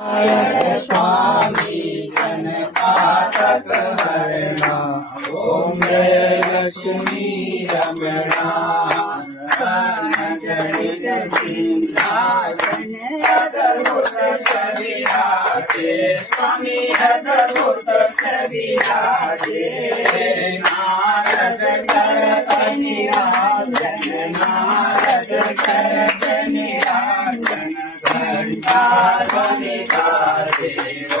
नारायण स्वामी जनकातक हरणा। ओम जय लक्ष्मी रमणा। जनित सिंहासन अद्भुत छविराजे। स्वामी अद्भुत छविराजे। नारद करत निरंजन। नारद करत निरंजन। घंटा ध्वनि बाजे।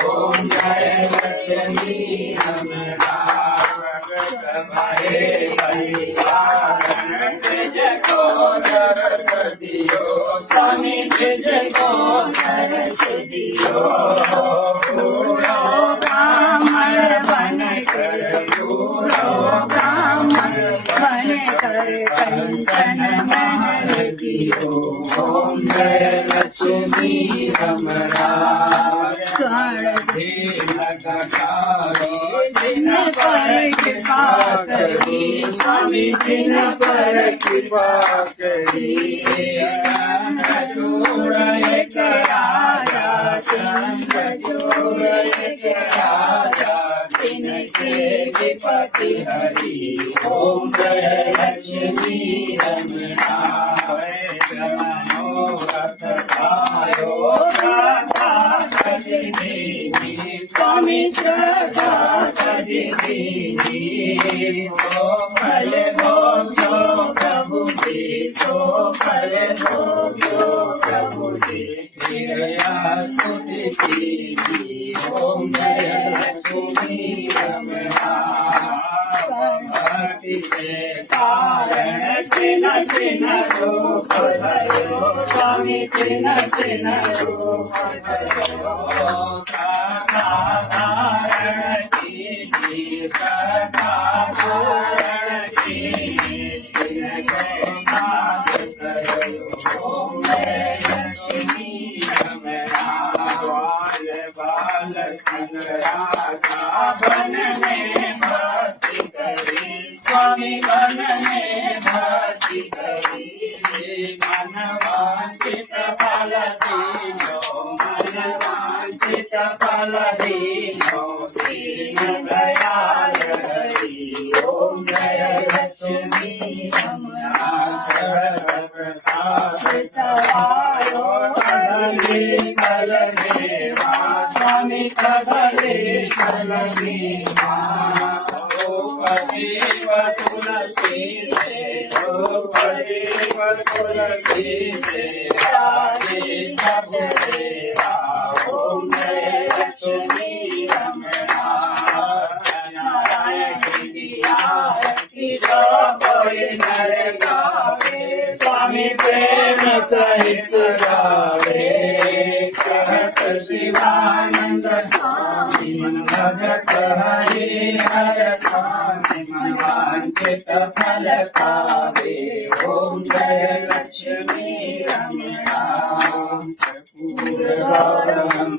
ओम जय लक्ष्मी रमणा। भये परिवारण निज को दरस दियो। स्वामी निज को दरस दियो। भूलो ब्राह्मण बन कर। भूलो ब्राह्मण बन कर कंचन महल दियो। ओम जय लक्ष्मी रमणा। स्वर्ण जिन पर कृपा करी। स्वामी जिन पर कृपा करी। चंद्रचूड़ एक राजा। चंद्रचूड़ एक राजा। तिनके विपति हरि। ओम जय लक्ष्मी रमणा। मनोरथ आयो श्रद्धा सजी दीनी। स्वामी श्रद्धा सजी दीनी। सो फल भोग्यो प्रभु जी। सो फल भोग्यो प्रभु जी। क्रिया स्तुति कीजी। ओम जय लक्ष्मी रमणा। भक्ति के कारण छिन्न छिन्न रूप धरो। स्वामी छिन्न छिन्न रूप धरो। सखा धारण कीजिए। सखा धारण कीजिए। जिनको नाथ करो। ओम जय लक्ष्मी रमणा। बाल बाल संग्राता बन में भक्ति करी। स्वामी मन में भक्ति करी। मन वांछित फल दीनो। मन वांछित फल दीनो। दीन दयाल हरि। ओम जय लक्ष्मी रमणा। प्रसाद सवायो कदली कल देवा। स्वामी कदली कल देवा। पतिव तुलसी से। पतिव तुलसी से। राधे सब देवा। ओम जय लक्ष्मी रमणा। नारायण की आरती जो कोई नर गावे। स्वामी प्रेम सहित गावे। कहत शिवानंद स्वामी मन भगत हरि हर स्वामी। मन वांछित फल पावे। ओम जय लक्ष्मी रमणा। पूर्वगौरवं